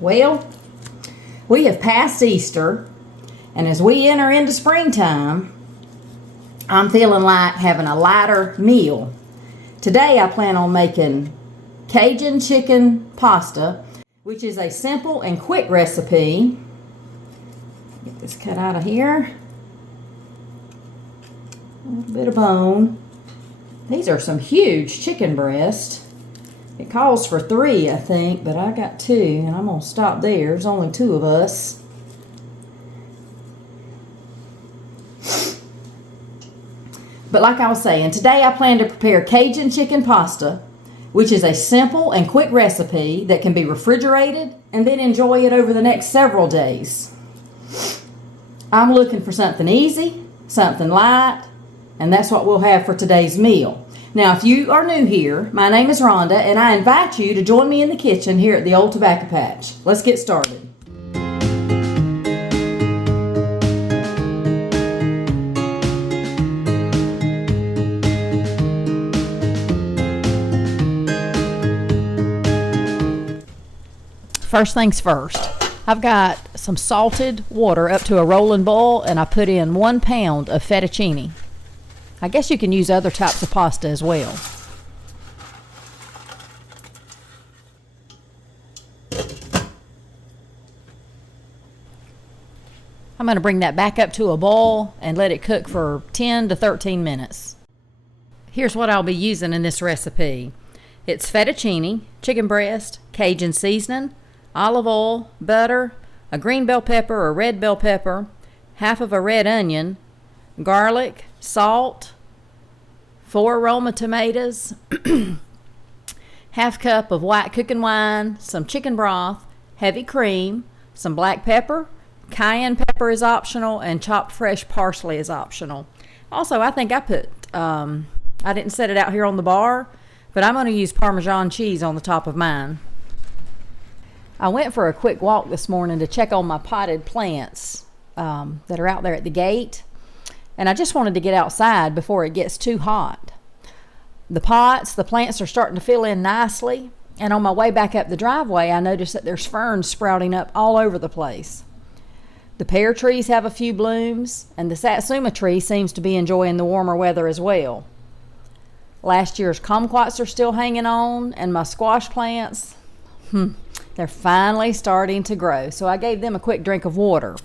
Well, we have passed Easter, and as we enter into springtime, I'm feeling like having a lighter meal. Today I plan on making Cajun Chicken Pasta, which is a simple and quick recipe. Get this cut out of here. A little bit of bone. These are some huge chicken breasts. It calls for 3, I think, but I got 2, and I'm going to stop there. There's only 2 of us. But like I was saying, today I plan to prepare Cajun Chicken Pasta, which is a simple and quick recipe that can be refrigerated and then enjoy it over the next several days. I'm looking for something easy, something light, and that's what we'll have for today's meal. Now, if you are new here, my name is Rhonda, and I invite you to join me in the kitchen here at the Old Tobacco Patch. Let's get started. First things first, I've got some salted water up to a rolling boil, and I put in 1 pound of fettuccine. I guess you can use other types of pasta as well. I'm going to bring that back up to a boil and let it cook for 10 to 13 minutes. Here's what I'll be using in this recipe. It's fettuccine, chicken breast, Cajun seasoning, olive oil, butter, a green bell pepper or red bell pepper, half of a red onion, garlic, salt, 4 Roma tomatoes, half cup of white cooking wine, some chicken broth, heavy cream, some black pepper, cayenne pepper is optional, and chopped fresh parsley is optional. Also, I think I put, I didn't set it out here on the bar, but I'm going to use Parmesan cheese on the top of mine. I went for a quick walk this morning to check on my potted plants that are out there at the gate. And I just wanted to get outside before it gets too hot. The plants are starting to fill in nicely. And on my way back up the driveway, I noticed that there's ferns sprouting up all over the place. The pear trees have a few blooms, and the satsuma tree seems to be enjoying the warmer weather as well. Last year's kumquats are still hanging on, and my squash plants, they're finally starting to grow. So I gave them a quick drink of water.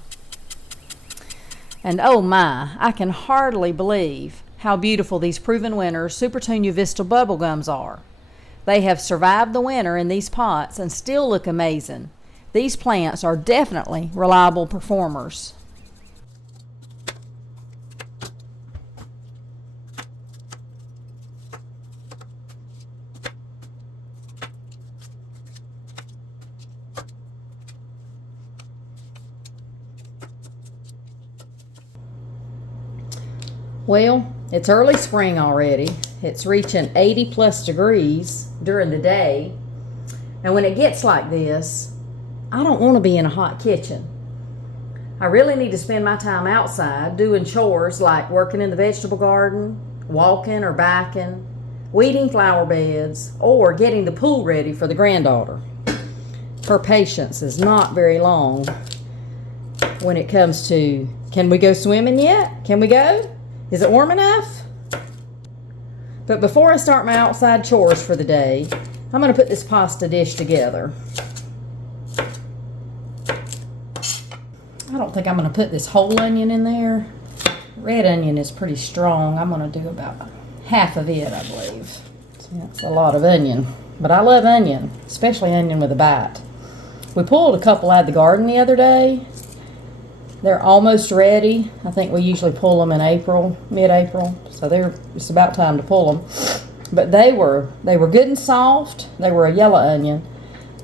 And oh my, I can hardly believe how beautiful these Proven Winners Super Tunia Vista bubblegums are. They have survived the winter in these pots and still look amazing. These plants are definitely reliable performers. Well, it's early spring already. It's reaching 80 plus degrees during the day. And when it gets like this, I don't want to be in a hot kitchen. I really need to spend my time outside doing chores like working in the vegetable garden, walking or biking, weeding flower beds, or getting the pool ready for the granddaughter. Her patience is not very long when it comes to, can we go swimming yet? Can we go? Is it warm enough? But before I start my outside chores for the day, I'm going to put this pasta dish together. I don't think I'm going to put this whole onion in there. Red onion is pretty strong. I'm going to do about half of it, I believe. So that's a lot of onion. But I love onion, especially onion with a bite. We pulled a couple out of the garden the other day. They're almost ready. I think we usually pull them in April, mid-April. So it's about time to pull them. But they were good and soft. They were a yellow onion.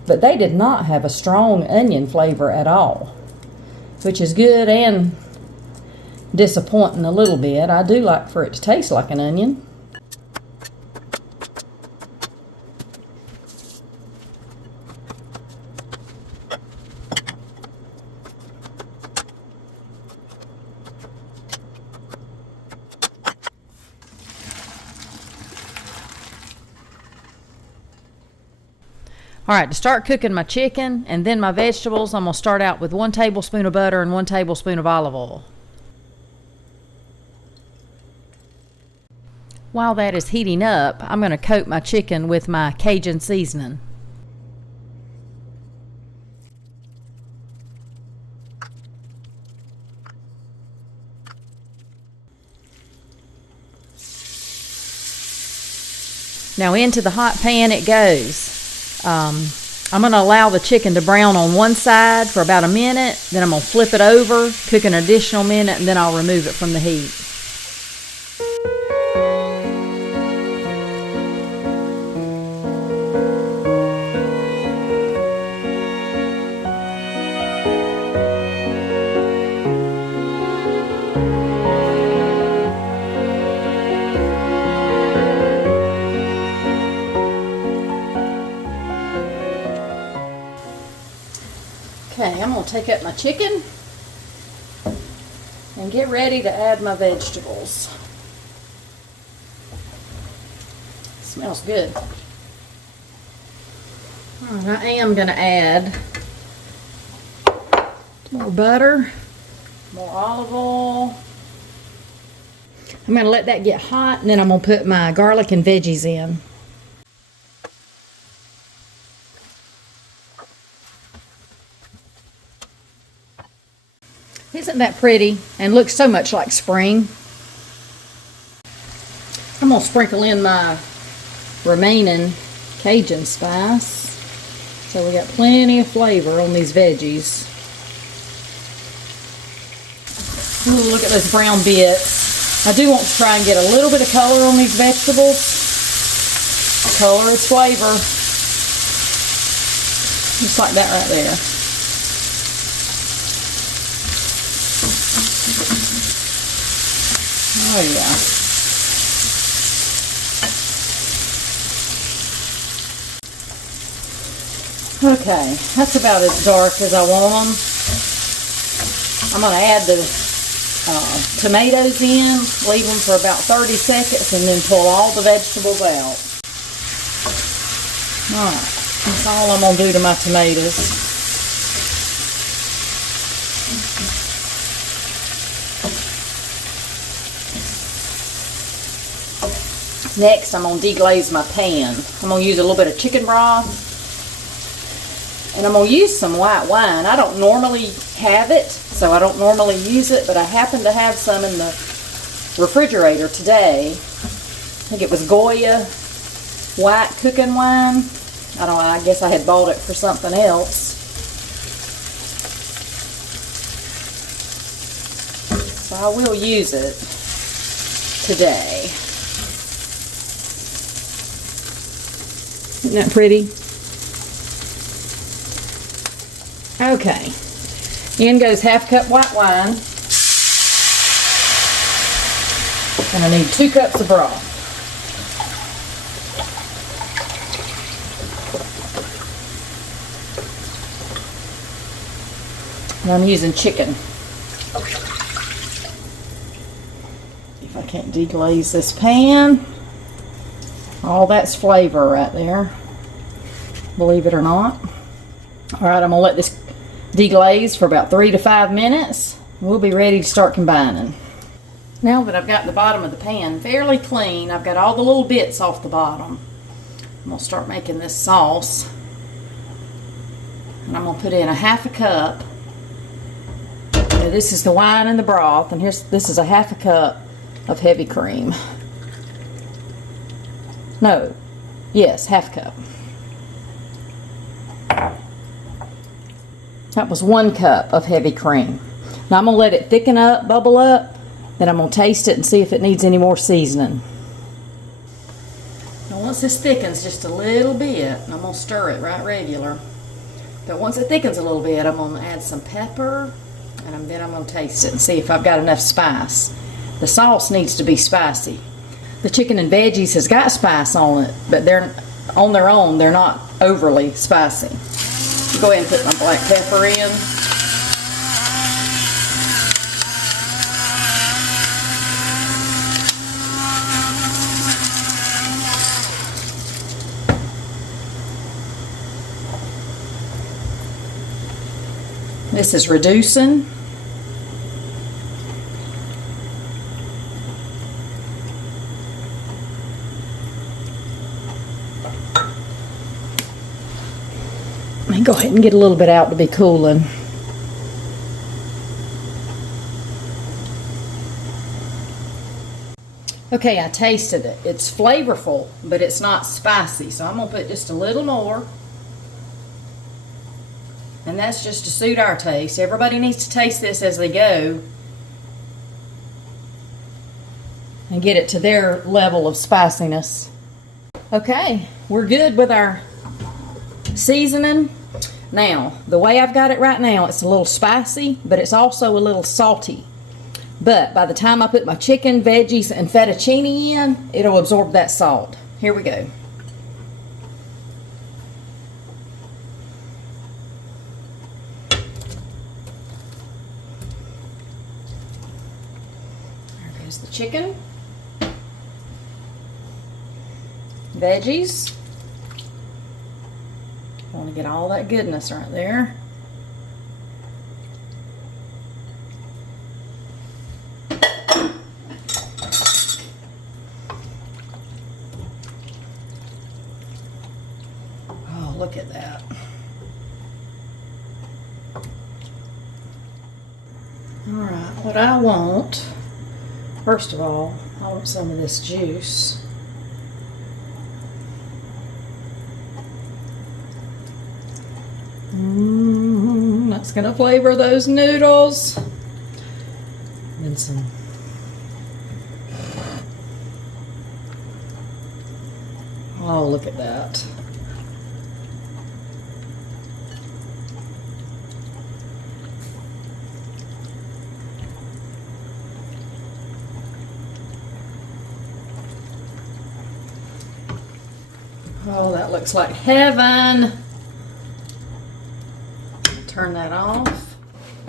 But they did not have a strong onion flavor at all, which is good and disappointing a little bit. I do like for it to taste like an onion. All right, to start cooking my chicken and then my vegetables, I'm going to start out with 1 tablespoon of butter and 1 tablespoon of olive oil. While that is heating up, I'm going to coat my chicken with my Cajun seasoning. Now into the hot pan it goes. I'm going to allow the chicken to brown on one side for about a minute. Then I'm going to flip it over, cook an additional minute, and then I'll remove it from the heat. Okay, I'm going to take up my chicken and get ready to add my vegetables. Smells good. I am going to add more butter, more olive oil. I'm going to let that get hot, and then I'm going to put my garlic and veggies in. Isn't that pretty and looks so much like spring? I'm going to sprinkle in my remaining Cajun spice. So we got plenty of flavor on these veggies. Ooh, look at those brown bits. I do want to try and get a little bit of color on these vegetables. Color is flavor. Just like that right there. Oh yeah. Okay, that's about as dark as I want them. I'm going to add the tomatoes in, leave them for about 30 seconds, and then pull all the vegetables out. Alright, that's all I'm going to do to my tomatoes. Next, I'm going to deglaze my pan. I'm going to use a little bit of chicken broth. And I'm going to use some white wine. I don't normally have it, so I don't normally use it, but I happen to have some in the refrigerator today. I think it was Goya white cooking wine. I don't know, I guess I had bought it for something else. So I will use it today. Isn't that pretty? Okay. In goes half cup white wine. And I need 2 cups of broth. And I'm using chicken. If I can't deglaze this pan. All that's flavor right there, believe it or not. All right, I'm gonna let this deglaze for about 3 to 5 minutes. We'll be ready to start combining. Now that I've got the bottom of the pan fairly clean, I've got all the little bits off the bottom. I'm gonna start making this sauce. And I'm gonna put in a half a cup. Now, this is the wine and the broth, and this is a half a cup of heavy cream. No, yes, half cup. That was 1 cup of heavy cream. Now I'm going to let it thicken up, bubble up, then I'm going to taste it and see if it needs any more seasoning. Now once this thickens just a little bit, and I'm going to stir it right regular, but once it thickens a little bit, I'm going to add some pepper, and then I'm going to taste it and see if I've got enough spice. The sauce needs to be spicy. The chicken and veggies has got spice on it, but they're on their own, they're not overly spicy. Go ahead and put my black pepper in. This is reducing. Let me go ahead and get a little bit out to be cooling. Okay, I tasted it. It's flavorful, but it's not spicy. So I'm going to put just a little more. And that's just to suit our taste. Everybody needs to taste this as they go and get it to their level of spiciness. Okay, we're good with our seasoning. Now, the way I've got it right now, it's a little spicy, but it's also a little salty. But by the time I put my chicken, veggies, and fettuccine in, it'll absorb that salt. Here we go. There goes the chicken. Veggies. I want to get all that goodness right there. Oh, look at that. All right, what I want, first of all, I want some of this juice. That's gonna flavor those noodles. And some oh, look at that. Oh, that looks like heaven. Turn that off.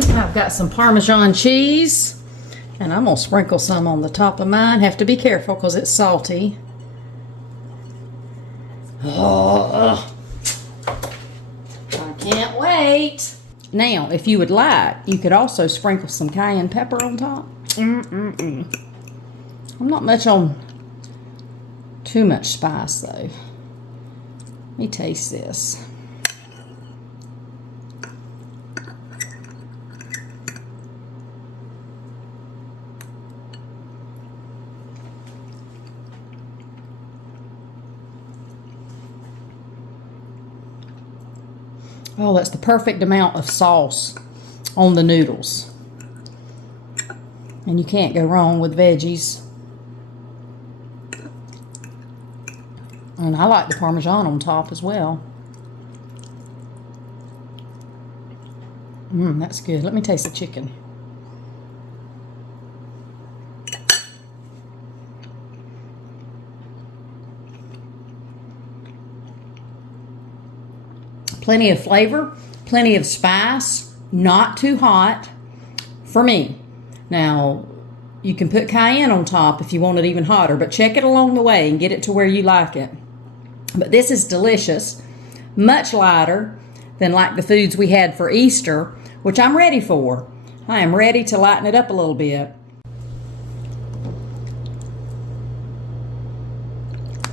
I've got some Parmesan cheese, and I'm gonna sprinkle some on the top of mine. Have to be careful because it's salty. Oh, I can't wait. Now, if you would like, you could also sprinkle some cayenne pepper on top. I'm not much on too much spice though. Let me taste this. Oh, that's the perfect amount of sauce on the noodles. And you can't go wrong with veggies. And I like the Parmesan on top as well. That's good. Let me taste the chicken. Plenty of flavor, plenty of spice, not too hot for me. Now, you can put cayenne on top if you want it even hotter, but check it along the way and get it to where you like it. But this is delicious, much lighter than like the foods we had for Easter, which I'm ready for. I am ready to lighten it up a little bit.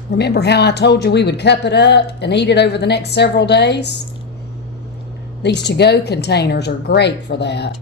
Remember how I told you we would cup it up and eat it over the next several days? These to-go containers are great for that.